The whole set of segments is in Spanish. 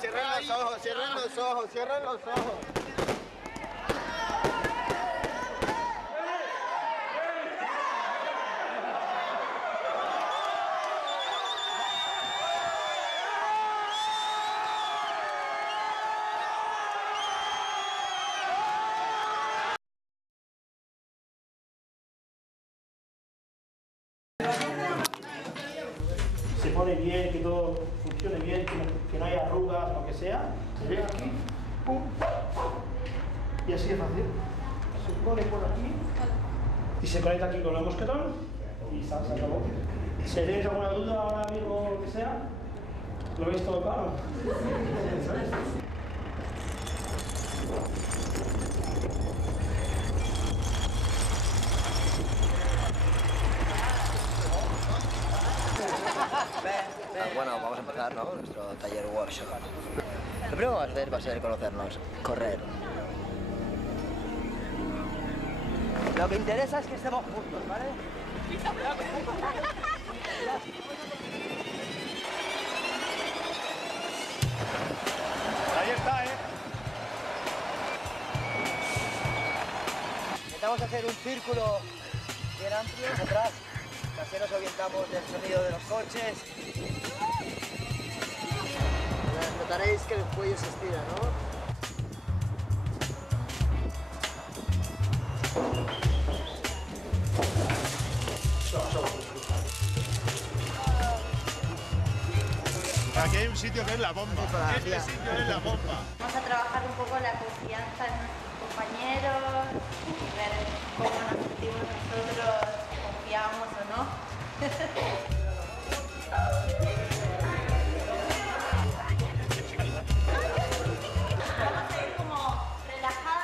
Cierren los ojos, cierren los ojos, cierren los ojos. Se pone bien, que todo funcione bien, que no haya arrugas, lo que sea. Se ve aquí, pum, y así es fácil. Se pone por aquí y se conecta aquí con el mosquetón y se acabó. Si tenéis alguna duda ahora mismo o lo que sea, ¿lo veis todo claro? Bueno, vamos a empezar, ¿no? Nuestro taller workshop. Lo primero que vamos a hacer va a ser conocernos, correr. Lo que interesa es que estemos juntos, ¿vale? Ahí está, Intentamos hacer un círculo bien amplio atrás. Así nos orientamos del sonido de los coches. Notaréis que el cuello se estira, ¿no? Aquí hay un sitio que es la bomba. Este sitio es la bomba. Vamos a trabajar un poco la confianza en nuestros compañeros, ver cómo nos sentimos nosotros, confiamos o no. Vamos a ir como relajados.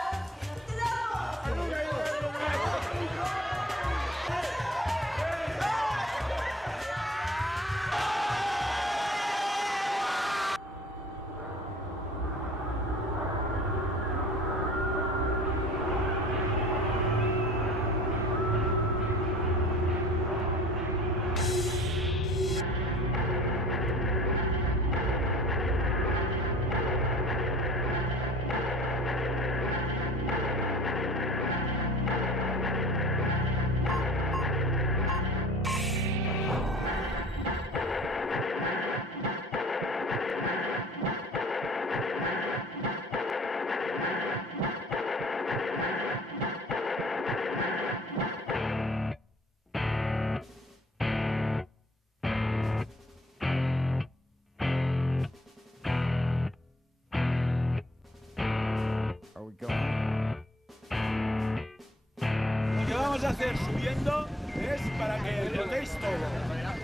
Lo que vamos a hacer subiendo es para que notéis todo.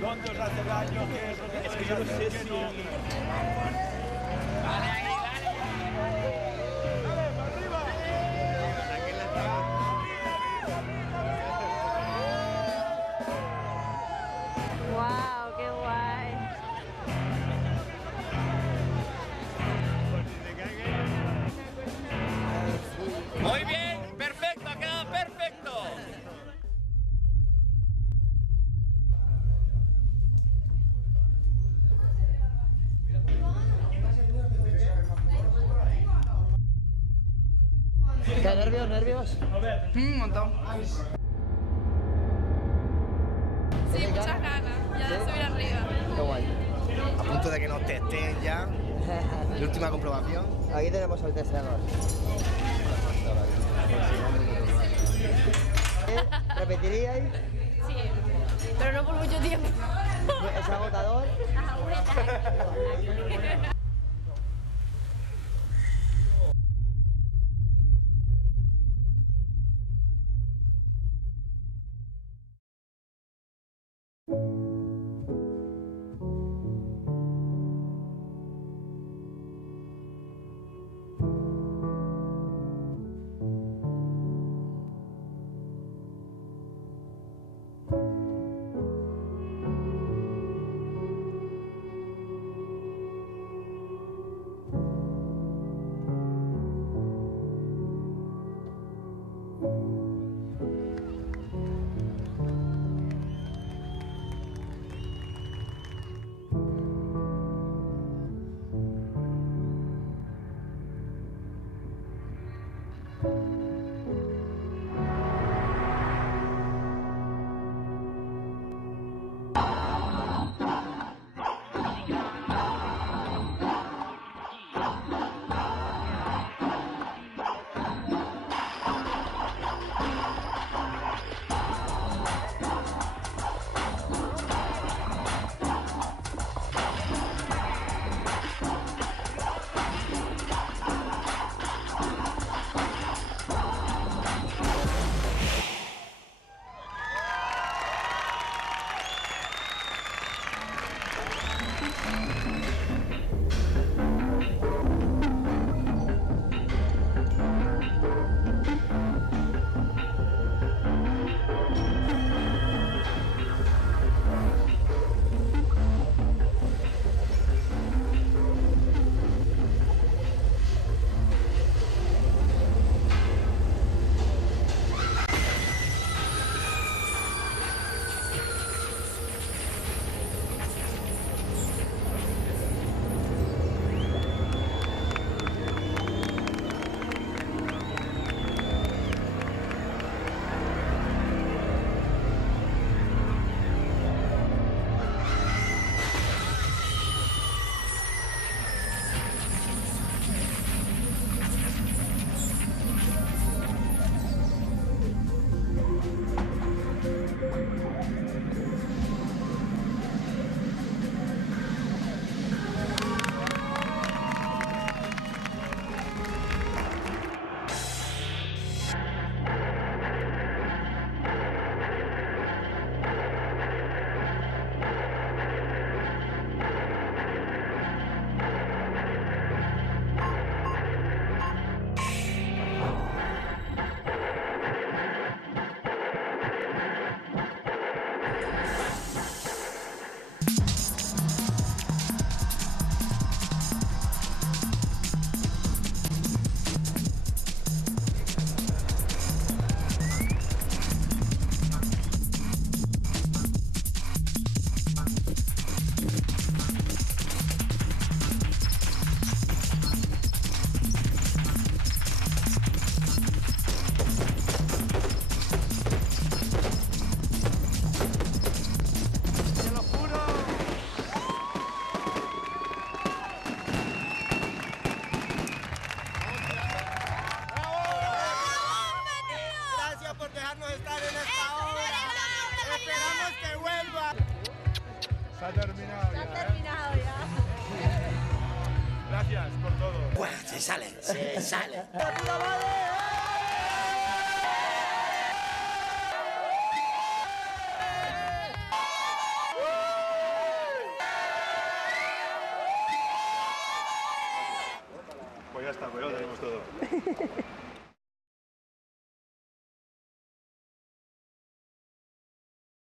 Dónde os hace daño, qué es lo que es que yo no sé si... Vale, ahí, dale. Dale, para arriba. ¡Wow! ¡Qué guay! Muy bien, perfecto, ha quedado perfecto. ¿Qué nervios, nervios? Un montón. Sí, muchas ganas, ya de subir arriba. Qué guay. A punto de que nos testeen ya. La última comprobación. Aquí tenemos al testeador. ¿Repetiríais? Sí, pero no por mucho tiempo. ¿Es agotador? Se ha terminado ya. Se ha terminado ya. Gracias por todo. Bueno, se sale, se sale. Pues ya está, pues ya lo tenemos todo.